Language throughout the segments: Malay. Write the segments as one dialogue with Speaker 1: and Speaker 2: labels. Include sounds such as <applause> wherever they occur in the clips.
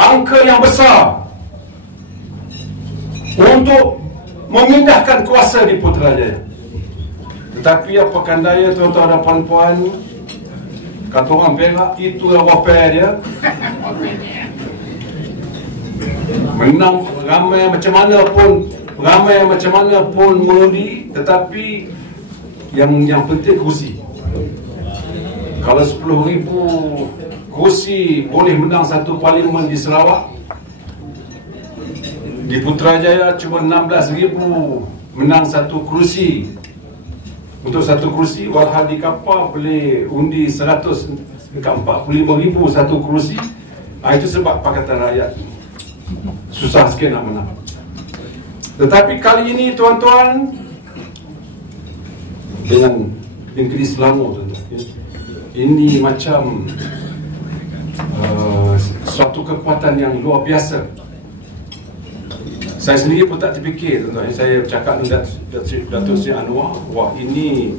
Speaker 1: angka yang besar untuk memindahkan kuasa di Putrajaya. Tetapi apakah daya tuan-tuan dan puan-puan? Kata orang berak itu warfare dia. Menang ramai macam mana pun ramai macam mana pun mengundi tetapi yang yang penting kursi kalau 10 ribu kursi boleh menang satu parlimen di Sarawak? Di Putrajaya cuma 16 ribu menang satu kursi untuk satu kursi walhal di kapal boleh undi 100 dekat 45 ribu satu kursi ha, itu sebab Pakatan Rakyat. Susah sikit nak menang. Tetapi kali ini tuan-tuan dengan negeri Selangor tuan-tuan ya, ini macam uh, suatu kekuatan yang luar biasa. Saya sendiri pun tak terfikir tuan-tuan. Saya bercakap dengan Datuk, Datuk Sri Anwar wah ini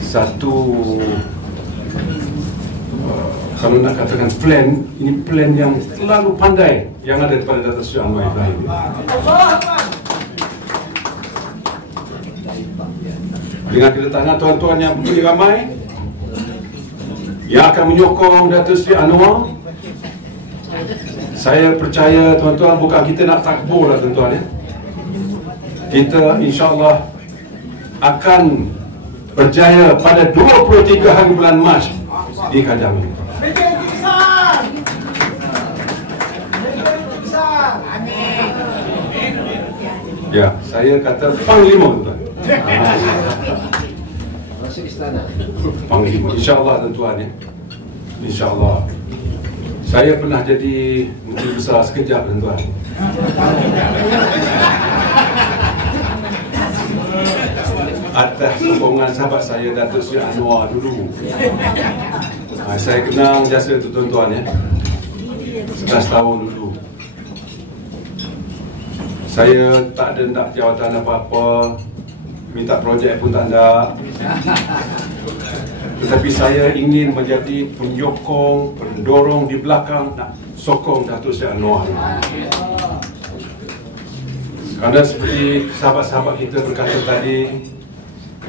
Speaker 1: satu uh, kalau nak katakan plan ini plan yang terlalu pandai yang ada daripada Datuk Sri Anwar Ibrahim. Dengan kedatangan tuan-tuan yang begitu ramai yang akan menyokong Datuk Sri Anwar saya percaya tuan-tuan bukan kita nak takbur lah tuan-tuan ya. Kita insyaAllah akan berjaya pada 23 hari bulan Mac di Kajam ini. Ya, saya kata panglima tuan. Panglima, insyaAllah tuan-tuan ya. InsyaAllah. Saya pernah jadi Menteri Besar sekejap tuan-tuan. Atas sokongan sahabat saya Datuk Sri Anwar dulu. Ha, Saya kenang jasa tu tuan-tuan ya. 11 tahun dulu. Saya tak ada nak jawatan apa-apa Minta projek pun tak ada tetapi saya ingin menjadi penyokong, pendorong di belakang nak sokong Datuk Seri Anwar. Kerana seperti sahabat-sahabat kita berkata tadi,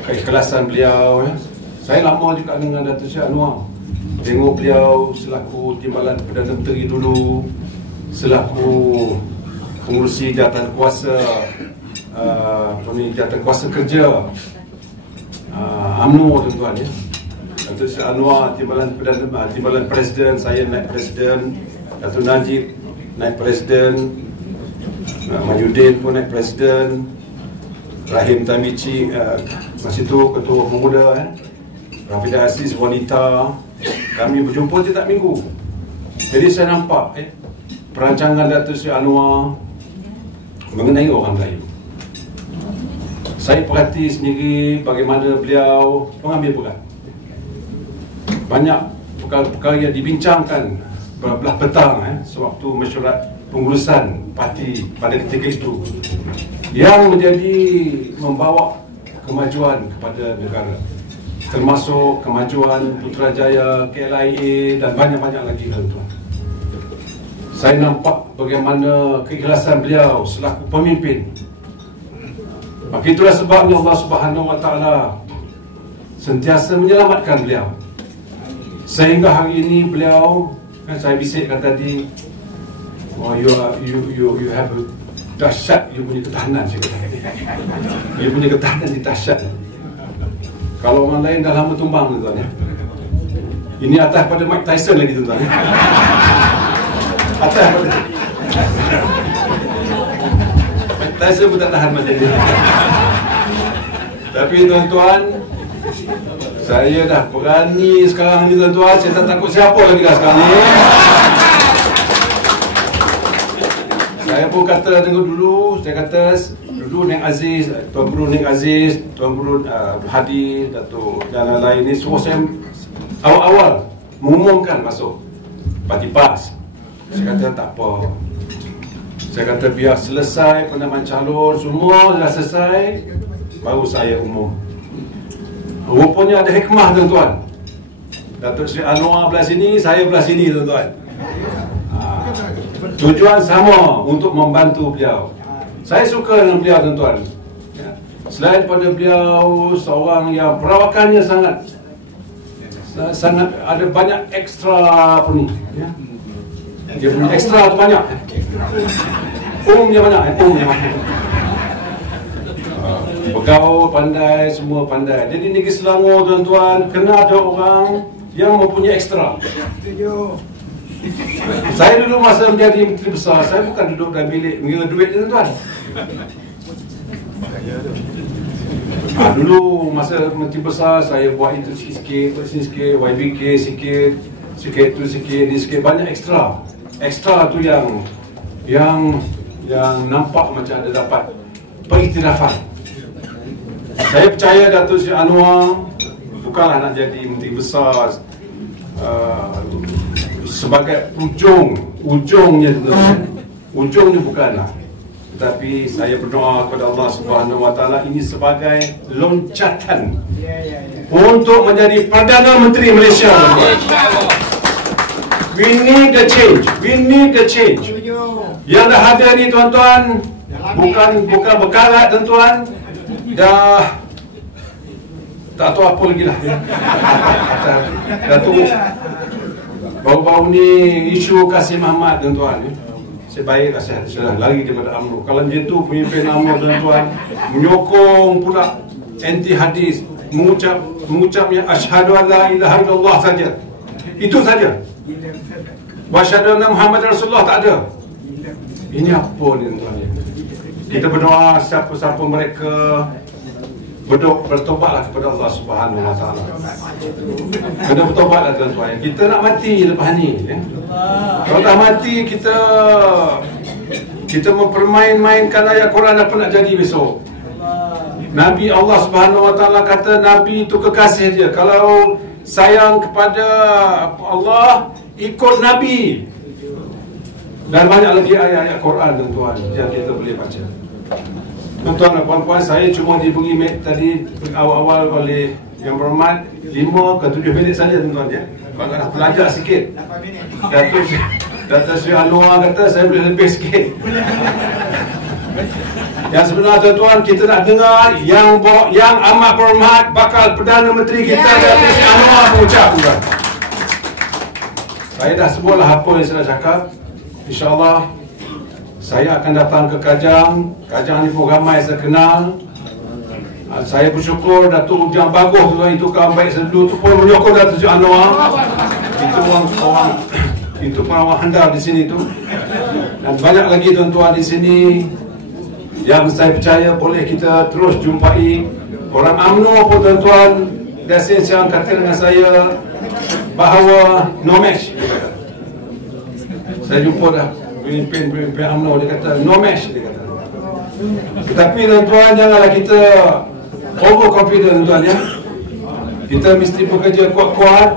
Speaker 1: keikhlasan beliau, ya. saya lama juga dengan Datuk Seri Anwar. Tengok beliau selaku Timbalan Perdana Menteri dulu, selaku pengurusi jawatan kuasa, uh, jawatan kuasa kerja, UMNO tuan-tuan ya. Datuk Seri Anwar Timbalan Perdana Timbalan Presiden saya naik Presiden. Datuk Najib naik Presiden. Uh, Mahyudin pun naik Presiden. Rahim Tamici uh, masa itu Ketua Pemuda eh. Rafidah Aziz Wanita. Kami berjumpa setiap minggu. Jadi saya nampak eh, perancangan Datuk Seri Anwar mengenai orang Melayu saya perhati sendiri bagaimana beliau mengambil peran. Banyak perkara-perkara yang dibincangkan belah petang eh, sewaktu mesyuarat pengurusan parti pada ketika itu yang menjadi membawa kemajuan kepada negara termasuk kemajuan Putrajaya, KLIA dan banyak-banyak lagi tuan saya nampak bagaimana keikhlasan beliau selaku pemimpin maka itulah sebabnya Allah Subhanahu Wa Taala sentiasa menyelamatkan beliau. Sehingga hari ini beliau kan saya bisikkan tadi oh, you, are, you, you, you have a dahsyat you punya ketahanan you punya ketahanan di dahsyat. Kalau orang lain dah lama tumbang tuan ya. Ini atas pada Mike Tyson lagi tuan ya Tyson pun tak tahan macam ni. Tapi tuan-tuan saya dah berani sekarang ni tuan-tuan. Saya tak takut siapa lagi dah sekarang ni. Saya pun kata tengok dulu. Saya kata dulu Nek Aziz Tuan Guru Nek Aziz Tuan Guru uh, Hadi Datuk dan lain ni Semua saya awal-awal Mengumumkan masuk Parti PAS. Saya kata tak apa Saya kata biar selesai Penamaan calon Semua dah selesai Baru saya umum Rupanya ada hikmah tuan-tuan Datuk Sri Anwar belah sini Saya belah sini tuan-tuan ha. Tujuan sama untuk membantu beliau. Saya suka dengan beliau tuan-tuan. Ya. Selain daripada beliau seorang yang perawakannya sangat sangat ada banyak ekstra ni ya. Dia punya ekstra banyak. Umumnya banyak, umumnya banyak. Bergaul pandai, semua pandai. Jadi negeri Selangor tuan-tuan kena ada orang yang mempunyai ekstra. Saya dulu masa menjadi menteri besar, saya bukan duduk dalam bilik mengira duit tuan-tuan. Ha, dulu masa menteri besar saya buat itu sikit-sikit, buat sini sikit, YBK sikit, sikit tu sikit, ni sikit, banyak ekstra. Ekstra tu yang yang yang nampak macam ada dapat pengiktirafan. Saya percaya Datuk Sri Anwar bukanlah nak jadi menteri besar uh, sebagai ujung ujungnya ujungnya bukanlah tetapi saya berdoa kepada Allah Subhanahu Wa Taala ini sebagai loncatan untuk menjadi perdana menteri Malaysia. We need a change. We need a change. Yang dah ada ni tuan-tuan bukan bukan bekarat tuan-tuan. Dah tak tahu apa lagi lah. Ya. Datuk baru-baru ni isu Kasih Mahmad tuan-tuan ya. Sebaik lah saya sudah lari daripada UMNO Kalau dia tu pemimpin UMNO tuan-tuan Menyokong pula anti hadis Mengucap mengucapnya Ashadu an la ilaha illallah saja. Itu saja. Wasyadu anna Muhammad Rasulullah tak ada Ini apa ni tuan-tuan Kita berdoa siapa-siapa mereka berdoa bertobatlah kepada Allah Subhanahu Wa Taala. Kena bertobatlah tuan-tuan. Kita nak mati lepas ni. Ya? Kalau dah mati kita kita mempermain-mainkan ayat Quran apa nak jadi besok. Nabi Allah Subhanahu Wa Taala kata Nabi itu kekasih dia. Kalau sayang kepada Allah ikut Nabi. Dan banyak lagi ayat-ayat Quran tuan-tuan yang kita boleh baca. Tuan-tuan dan puan-puan, saya cuma diberi tadi awal-awal oleh yang berhormat 5 ke 7 minit saja tuan-tuan ya. Kalau nak belajar sikit. Datuk Datuk Sri Anwar kata saya boleh lebih sikit. Yang sebenar tuan-tuan kita nak dengar yang yang amat berhormat bakal Perdana Menteri kita ya, Datuk Sri Anwar mengucap tuan. Saya dah sebutlah apa yang saya dah cakap. InsyaAllah saya akan datang ke Kajang. Kajang ni pun ramai saya kenal. Ah, saya bersyukur Datuk Ujang Bagus tu itu kawan baik sedu tu pun menyokong Datuk Sri Anwar. Itu orang orang <coughs> itu pun orang handal di sini tu. Dan banyak lagi tuan-tuan di sini yang saya percaya boleh kita terus jumpai. Orang UMNO pun tuan-tuan Dasin yang kata dengan saya. Bahawa no match saya jumpa dah pemimpin-pemimpin UMNO dia kata no match dia kata. Tetapi tuan-tuan janganlah kita over confident tuan ya. Kita mesti bekerja kuat-kuat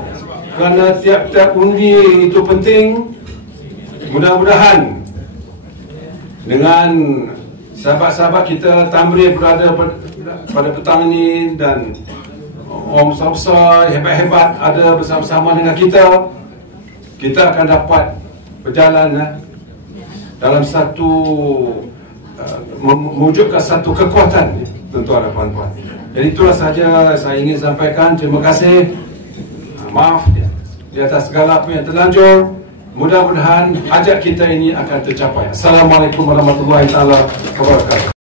Speaker 1: kerana tiap-tiap undi itu penting. Mudah-mudahan dengan sahabat-sahabat kita tamrih berada pada petang ini dan Om besar hebat-hebat ada bersama-sama dengan kita kita akan dapat berjalan eh, dalam satu uh, mewujudkan satu kekuatan tuan-tuan dan puan-puan. Jadi itulah saja saya ingin sampaikan. Terima kasih. Uh, maaf ya. di atas segala apa yang terlanjur. Mudah-mudahan hajat kita ini akan tercapai. Assalamualaikum warahmatullahi wabarakatuh.